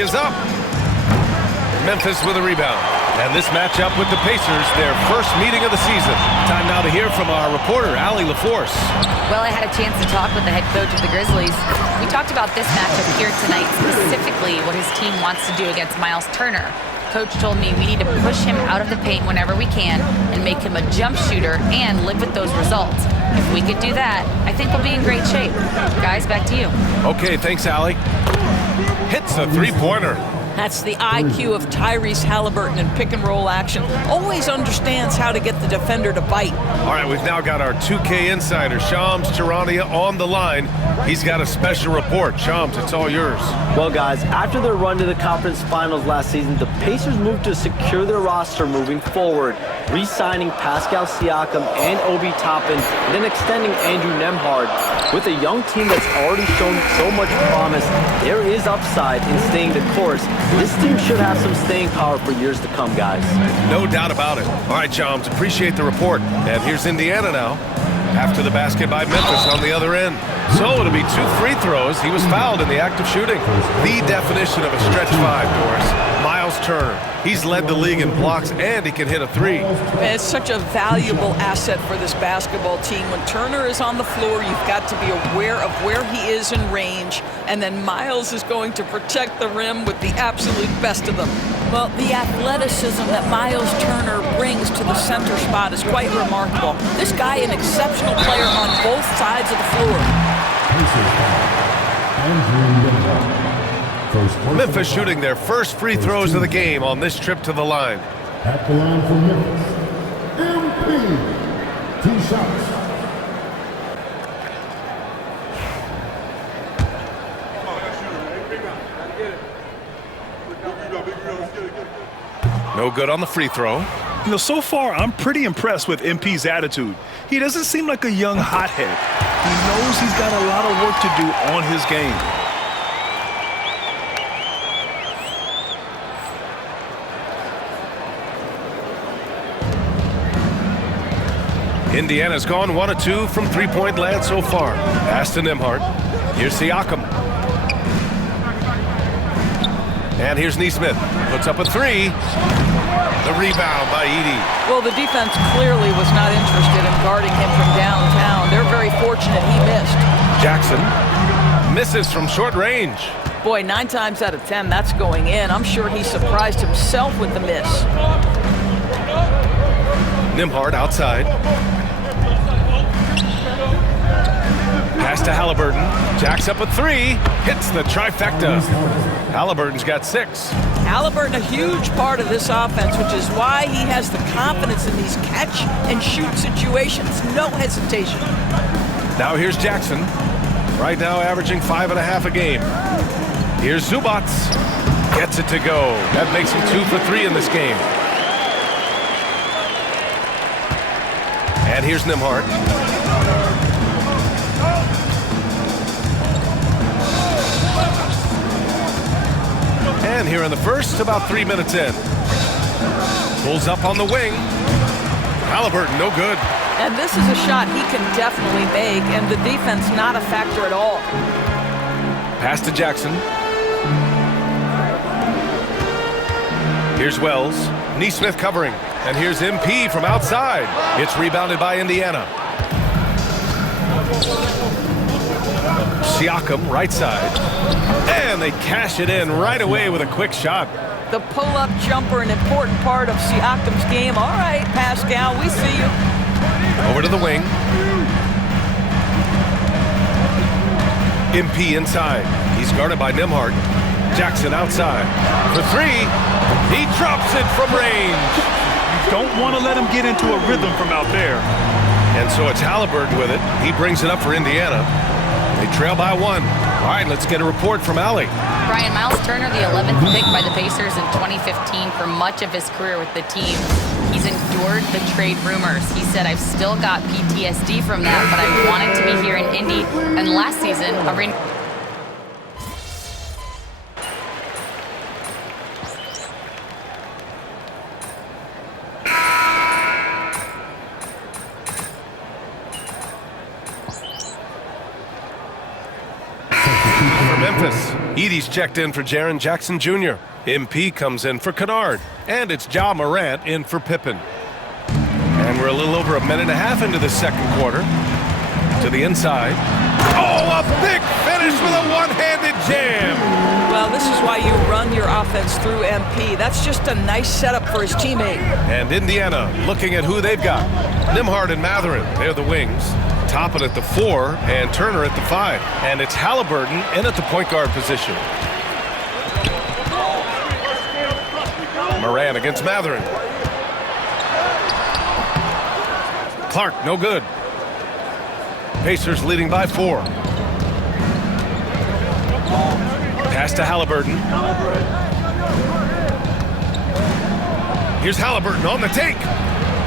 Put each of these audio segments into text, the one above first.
is up. Memphis with a rebound. And this matchup with the Pacers, their first meeting of the season. Time now to hear from our reporter, Allie LaForce. Well, I had a chance to talk with the head coach of the Grizzlies. We talked about this matchup here tonight, specifically what his team wants to do against Miles Turner. Coach told me we need to push him out of the paint whenever we can and make him a jump shooter and live with those results. If we could do that, I think we'll be in great shape. Guys, back to you. Okay, thanks, Allie. Hits a three-pointer. That's the IQ of Tyrese Halliburton in pick-and-roll action. Always understands how to get the defender to bite. All right, we've now got our 2K insider, Shams Charania, on the line. He's got a special report. Shams, it's all yours. Well, guys, after their run to the conference finals last season, the Pacers moved to secure their roster moving forward, re-signing Pascal Siakam and Obi Toppin, and then extending Andrew Nembhard. With a young team that's already shown so much promise, there is upside in staying the course. This team should have some staying power for years to come, guys. No doubt about it. All right, Shams, appreciate the report. And here's Indiana now. After the basket by Memphis on the other end. So it'll be 2 free throws. He was fouled in the act of shooting. The definition of a stretch five, Doris. Miles Turner. He's led the league in blocks, and he can hit a three. It's such a valuable asset for this basketball team. When Turner is on the floor, you've got to be aware of where he is in range, and then Miles is going to protect the rim with the absolute best of them. Well, the athleticism that Miles Turner brings to the center spot is quite remarkable. This guy, an exceptional player on both sides of the floor. Memphis shooting their first free throws of the game on this trip to the line. At the line for Memphis, MP, 2 shots. No good on the free throw. You know, so far, I'm pretty impressed with MP's attitude. He doesn't seem like a young hothead. He knows he's got a lot of work to do on his game. Indiana's gone 1 of 2 from three-point land so far. Pass to Nembhard. Here's Siakam. And here's Nesmith. Puts up a three. The rebound by Edey. Well, the defense clearly was not interested in guarding him from downtown. They're very fortunate he missed. Jackson misses from short range. Boy, 9 times out of 10, that's going in. I'm sure he surprised himself with the miss. Nembhard outside. Pass to Halliburton. Jacks up a three. Hits the trifecta. Halliburton's got 6. Halliburton, a huge part of this offense, which is why he has the confidence in these catch-and-shoot situations. No hesitation. Now here's Jackson. Right now averaging 5.5 a game. Here's Zubac. Gets it to go. That makes him 2 for 3 in this game. And here's Nembhard. And here in the first, about 3 minutes in. Pulls up on the wing. Halliburton, no good. And this is a shot he can definitely make, and the defense not a factor at all. Pass to Jackson. Here's Wells. Nesmith covering. And here's MP from outside. It's rebounded by Indiana. Siakam, right side. And they cash it in right away with a quick shot. The pull-up jumper, an important part of Siakam's game. All right, Pascal, we see you. Over to the wing. MP inside. He's guarded by Nembhard. Jackson outside. For 3. He drops it from range. Don't want to let him get into a rhythm from out there. And so it's Halliburton with it. He brings it up for Indiana. They trail by 1. All right, let's get a report from Allie. Brian, Miles Turner, the 11th pick by the Pacers in 2015 for much of his career with the team. He's endured the trade rumors. He said, I've still got PTSD from that, but I wanted to be here in Indy. And last season, Edie's checked in for Jaren Jackson Jr. MP comes in for Kennard. And it's Ja Morant in for Pippen. And we're a little over a minute and a half into the second quarter. To the inside. Oh, a big finish with a one-handed jam. Well, this is why you run your offense through MP. That's just a nice setup for his teammate. And Indiana looking at who they've got. Nembhard and Mathurin, they're the wings. Toppin at the 4 and Turner at the 5. And it's Halliburton in at the point guard position. Moran against Mathurin. Clark, no good. Pacers leading by 4. Pass to Halliburton. Here's Halliburton on the take.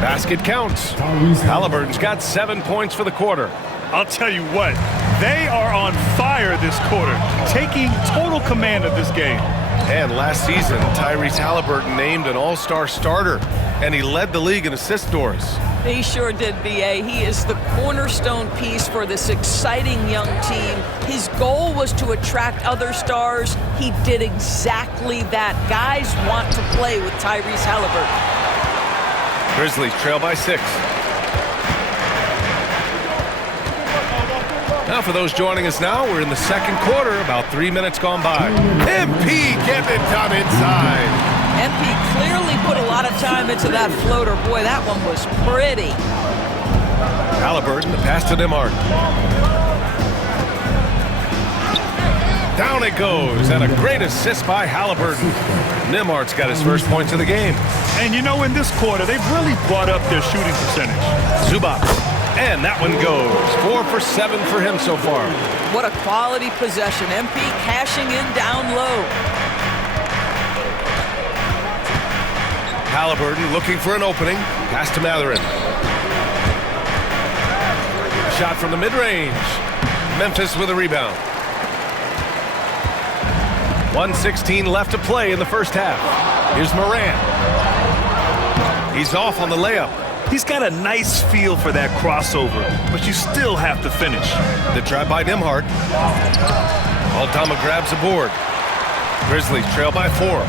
Basket counts. Halliburton's got 7 points for the quarter. I'll tell you what, they are on fire this quarter, taking total command of this game. And last season, Tyrese Halliburton named an all-star starter, and he led the league in assist doors. He sure did, B.A. He is the cornerstone piece for this exciting young team. His goal was to attract other stars. He did exactly that. Guys want to play with Tyrese Halliburton. Grizzlies trail by 6. Now for those joining us now, we're in the second quarter, about 3 minutes gone by. MP getting it done inside. MP clearly put a lot of time into that floater. Boy, that one was pretty. Halliburton, the pass to Nembhard. Down it goes, and a great assist by Halliburton. Nembhard's got his first points of the game. And you know, in this quarter, they've really brought up their shooting percentage. Zubac, and that one goes. 4 for 7 for him so far. What a quality possession. MP cashing in down low. Halliburton looking for an opening. Pass to Mathurin. Shot from the mid-range. Memphis with a rebound. 1:16 left to play in the first half. Here's Moran. He's off on the layup. He's got a nice feel for that crossover, but you still have to finish. The drive by Nembhard. Aldama grabs a board. Grizzlies trail by 4.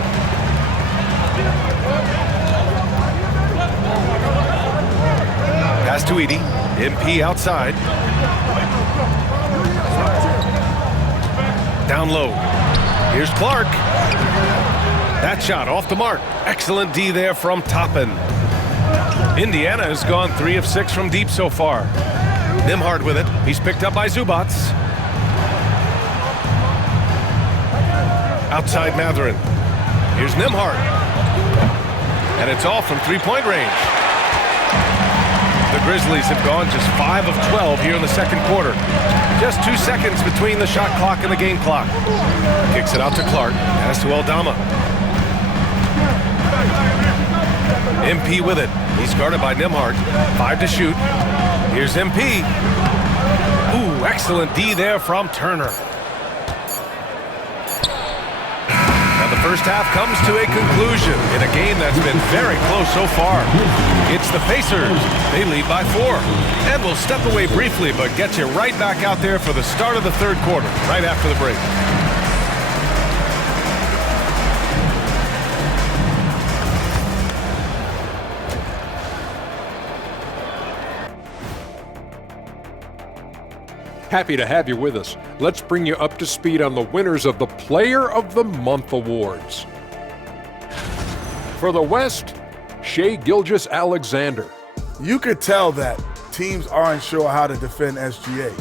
Pass to Edie. MP outside. Down low. Here's Clark. That shot off the mark. Excellent D there from Toppin. Indiana has gone 3 of 6 from deep so far. Nembhard with it. He's picked up by Zubac. Outside Mathurin. Here's Nembhard. And it's all from three-point range. The Grizzlies have gone just 5 of 12 here in the second quarter. Just 2 seconds between the shot clock and the game clock. Kicks it out to Clark. Pass to Aldama. MP with it. He's guarded by Nembhard. 5 to shoot. Here's MP. Ooh, excellent D there from Turner. Now the first half comes to a conclusion in a game that's been very close so far. It's the Pacers. They lead by 4. And we'll step away briefly, but get you right back out there for the start of the third quarter, right after the break. Happy to have you with us. Let's bring you up to speed on the winners of the Player of the Month awards. For the West, Shai Gilgeous-Alexander. You could tell that teams aren't sure how to defend SGA.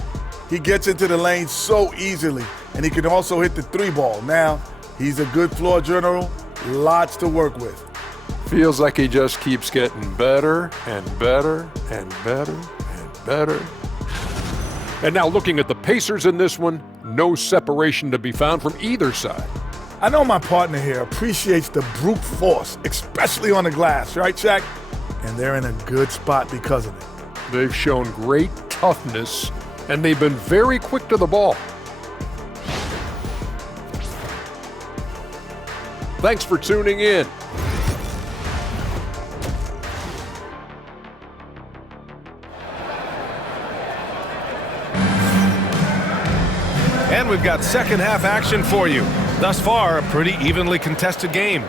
He gets into the lane so easily, and he can also hit the 3-ball. Now, he's a good floor general, lots to work with. Feels like he just keeps getting better and better and better and better. And now looking at the Pacers in this one, no separation to be found from either side. I know my partner here appreciates the brute force, especially on the glass, right, Shaq? And they're in a good spot because of it. They've shown great toughness, and they've been very quick to the ball. Thanks for tuning in. And we've got second half action for you. Thus far, a pretty evenly contested game.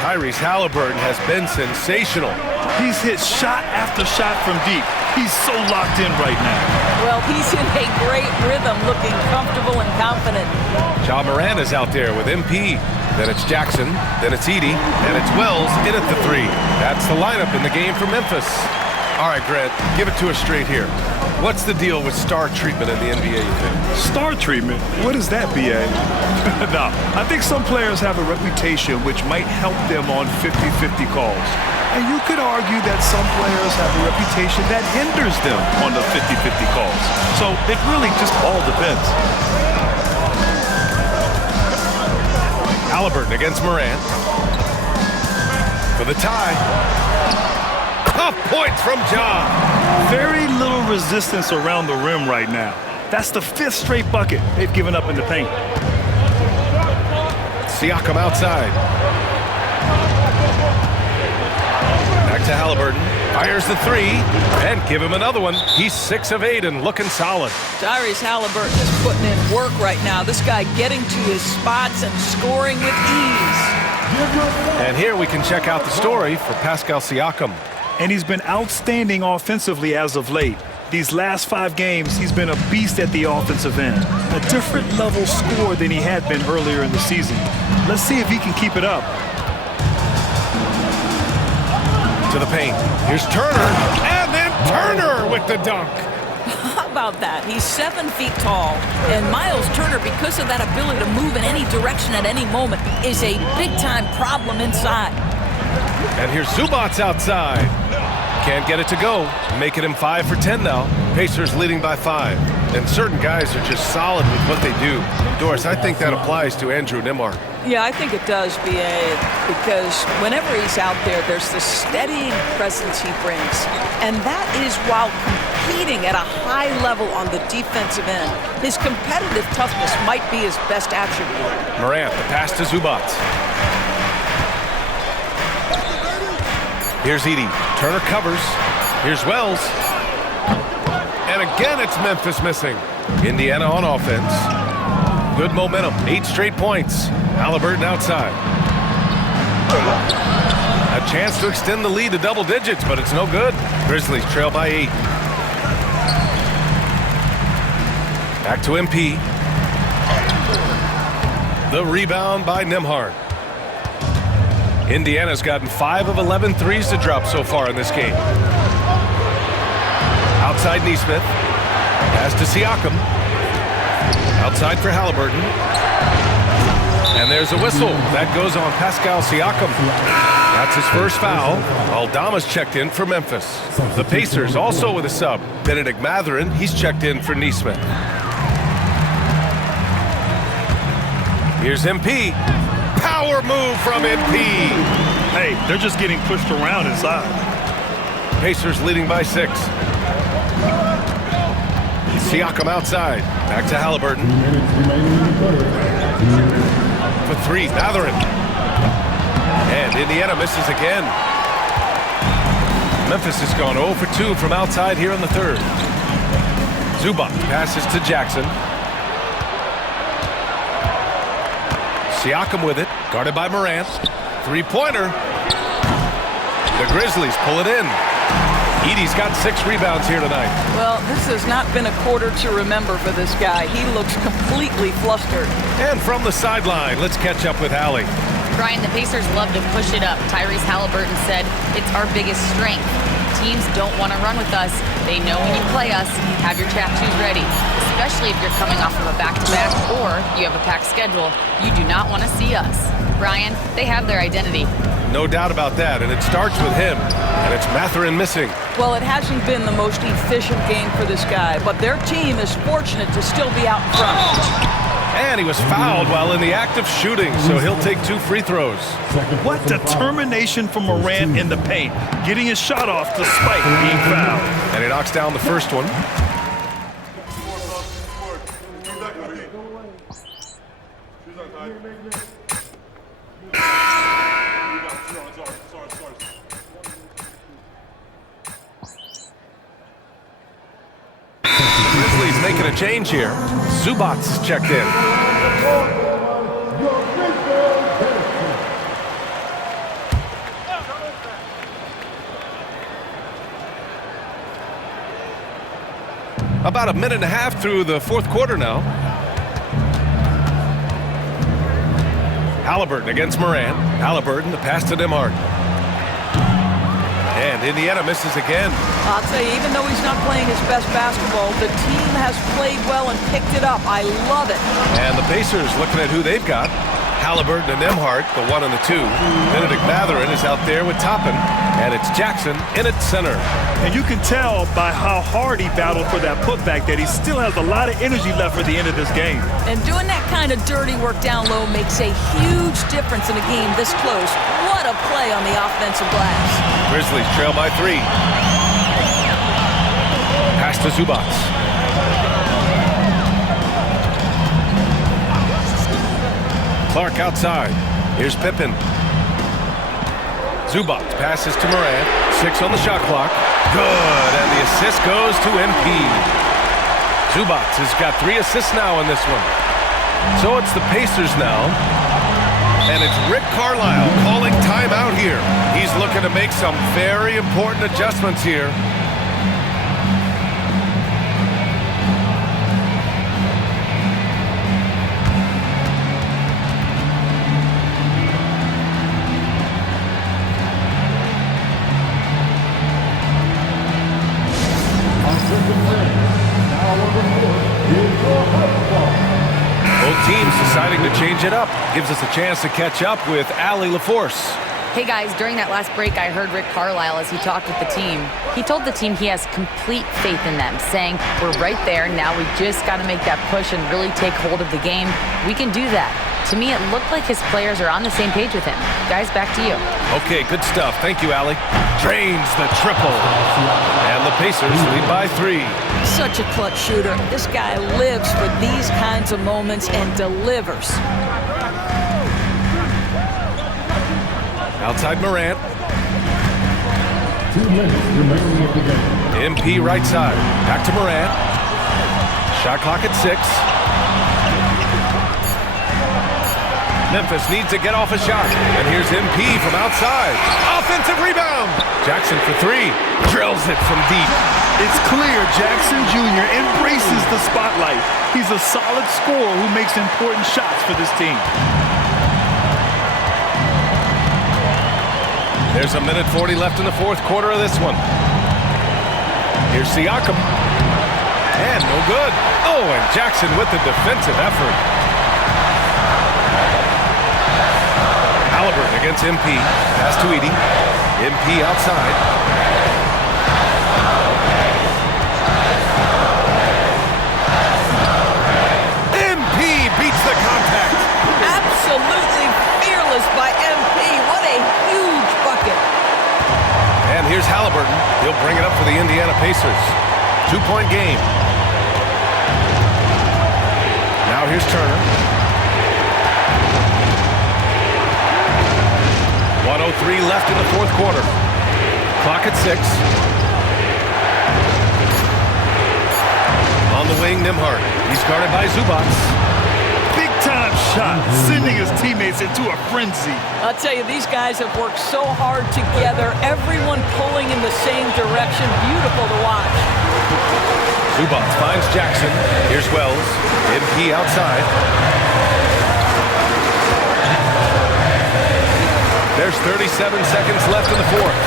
Tyrese Halliburton has been sensational. He's hit shot after shot from deep. He's so locked in right now. Well, he's in a great rhythm, looking comfortable and confident. Ja Morant is out there with MP. Then it's Jackson, then it's Edey, and it's Wells in at the 3. That's the lineup in the game for Memphis. All right, Grant, give it to us straight here. What's the deal with star treatment in the NBA, you think? Star treatment? What is that, BA? No, I think some players have a reputation which might help them on 50-50 calls. And you could argue that some players have a reputation that hinders them on the 50-50 calls. So it really just all depends. Halliburton against Morant. For the tie. Tough points from Ja. Very little resistance around the rim right now. That's the 5th straight bucket they've given up in the paint. Siakam outside. Back to Halliburton. Fires the 3 and give him another one. He's 6 of 8 and looking solid. Tyrese Halliburton is putting in work right now. This guy getting to his spots and scoring with ease. And here we can check out the story for Pascal Siakam. And he's been outstanding offensively as of late. These last 5 games, he's been a beast at the offensive end. A different level score than he had been earlier in the season. Let's see if he can keep it up. To the paint. Here's Turner. And then Turner with the dunk. How about that? He's 7 feet tall. And Miles Turner, because of that ability to move in any direction at any moment, is a big-time problem inside. And here's Zubats outside. Can't get it to go. Making him 5 for 10 now. Pacers leading by 5. And certain guys are just solid with what they do. Doris, I think that applies to Andrew Nembhard. Yeah, I think it does, BA, because whenever he's out there, there's the steadying presence he brings. And that is while competing at a high level on the defensive end. His competitive toughness might be his best attribute. Morant, the pass to Zubats. Here's Edey. Turner covers. Here's Wells. And again, it's Memphis missing. Indiana on offense. Good momentum. 8 straight points. Halliburton outside. A chance to extend the lead to double digits, but it's no good. Grizzlies trail by 8. Back to MP. The rebound by Nembhard. Indiana's gotten 5 of 11 threes to drop so far in this game. Outside Nesmith. Pass to Siakam. Outside for Halliburton. And there's a whistle. That goes on Pascal Siakam. That's his first foul. Aldama's checked in for Memphis. The Pacers also with a sub. Benedict Mathurin, he's checked in for Nesmith. Here's MP. Power move from MP. Hey, they're just getting pushed around inside. Pacers leading by 6. Siakam outside. Back to Halliburton. For 3, Mathurin. And Indiana misses again. Memphis has gone 0 for 2 from outside here in the 3rd. Zubac passes to Jackson. Siakam with it, guarded by Morant. 3-pointer. The Grizzlies pull it in. Edey's got 6 rebounds here tonight. Well, this has not been a quarter to remember for this guy. He looks completely flustered. And from the sideline, let's catch up with Hallie. Brian, the Pacers love to push it up. Tyrese Halliburton said, it's our biggest strength. Teams don't want to run with us. They know when you play us, have your tattoos ready. Especially if you're coming off of a back-to-back or you have a packed schedule. You do not want to see us. Brian, they have their identity. No doubt about that, and it starts with him. And it's Mathurin missing. Well, it hasn't been the most efficient game for this guy, but their team is fortunate to still be out in front. And he was fouled while in the act of shooting, so he'll take 2 free throws. What determination from Morant in the paint, getting his shot off despite being fouled. And he knocks down the first one. Grizzlies making a change here. Zubats is checked in. About a minute and a half through the fourth quarter now. Halliburton against Moran. Halliburton, the pass to Nembhard. And Indiana misses again. I'll tell you, even though he's not playing his best basketball, the team has played well and picked it up. I love it. And the Pacers looking at who they've got. Halliburton and Nembhard, the 1 and the 2. Benedict Mathurin is out there with Toppin, and it's Jackson in at center. And you can tell by how hard he battled for that putback that he still has a lot of energy left for the end of this game. And doing that kind of dirty work down low makes a huge difference in a game this close. What a play on the offensive glass. Grizzlies trail by 3. Pass to Zubac. Clark outside. Here's Pippen. Zubac passes to Moran. 6 on the shot clock. Good, and the assist goes to MP. Zubac has got 3 assists now in this one. So it's the Pacers now. And it's Rick Carlisle calling timeout here. He's looking to make some very important adjustments here. Both teams deciding to change it up. Gives us a chance to catch up with Allie LaForce. Hey guys, during that last break, I heard Rick Carlisle as he talked with the team. He told the team he has complete faith in them, saying, we're right there, now we just got to make that push and really take hold of the game. We can do that. To me, it looked like his players are on the same page with him. Guys, back to you. Okay, good stuff. Thank you, Allie. Drains the triple. And the Pacers lead by 3. Such a clutch shooter. This guy lives for these kinds of moments and delivers. Outside Morant. MP right side. Back to Morant. Shot clock at 6. Memphis needs to get off a shot. And here's MP from outside. Offensive rebound. Jackson for 3. Drills it from deep. It's clear Jackson Jr. embraces the spotlight. He's a solid scorer who makes important shots for this team. There's a minute 40 left in the fourth quarter of this one. Here's Siakam. And no good. Oh, and Jackson with the defensive effort. Halliburton against MP. Pass to Edey. MP outside. MP beats the contact. Absolutely fearless by MP. What a huge bucket. And here's Halliburton. He'll bring it up for the Indiana Pacers. 2-point game. Now here's Turner. 1:03 left in the fourth quarter. Clock at 6. On the wing, Nembhard. He's guarded by Zubac. Big-time shot, sending his teammates into a frenzy. I'll tell you, these guys have worked so hard together. Everyone pulling in the same direction. Beautiful to watch. Zubac finds Jackson. Here's Wells. MP outside. There's 37 seconds left in the fourth.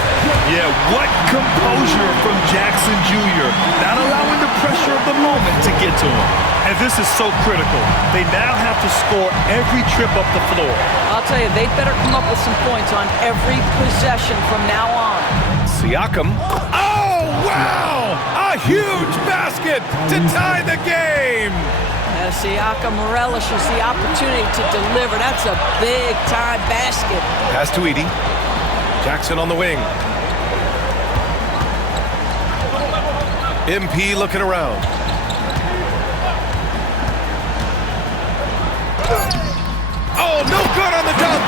Yeah, what composure from Jackson Jr. Not allowing the pressure of the moment to get to him. And this is so critical. They now have to score every trip up the floor. I'll tell you, they better come up with some points on every possession from now on. Siakam. Oh, wow! A huge basket to tie the game! Siakam relishes the opportunity to deliver. That's a big-time basket. Pass to Edey. Jackson on the wing. MP looking around. Oh, no good on the dunk!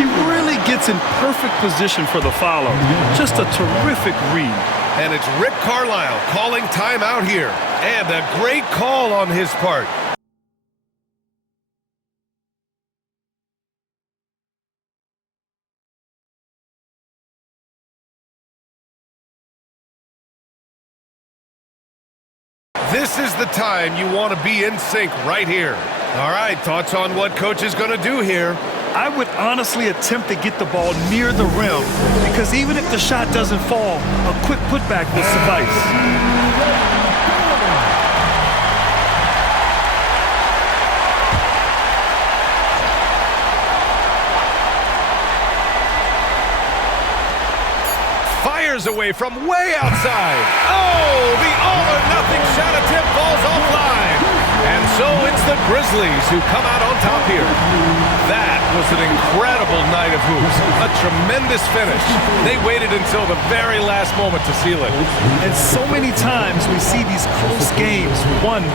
He really gets in perfect position for the follow. Just a terrific read. And it's Rick Carlisle calling timeout here. And a great call on his part. This is the time you want to be in sync right here. All right, thoughts on what coach is going to do here? I would honestly attempt to get the ball near the rim because even if the shot doesn't fall, a quick putback will suffice. Fires away from way outside. Oh, the all-or-nothing shot attempt falls offline. And so it's the Grizzlies who come out on top here. That was an incredible night of hoops. A tremendous finish. They waited until the very last moment to seal it. And so many times we see these close games won by